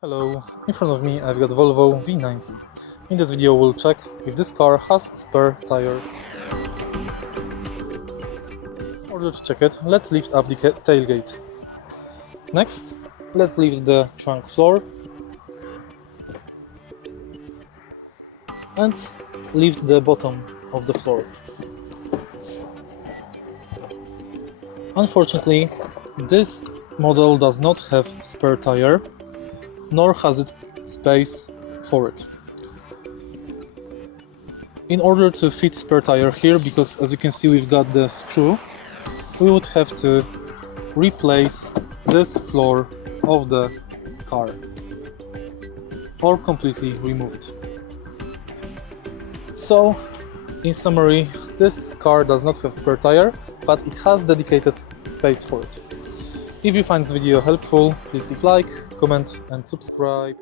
Hello, in front of me I've got Volvo V90. In this video we'll check if this car has spare tire. In order to check it, let's lift up the tailgate. Next, let's lift the trunk floor and lift the bottom of the floor. Unfortunately, this model does not have spare tire, nor has it space for it. In order to fit spare tire here, because as you can see we've got the screw, we would have to replace this floor of the car or completely remove it. So, in summary, this car does not have spare tire, but it has dedicated space for it. If you find this video helpful, please leave like, comment and subscribe.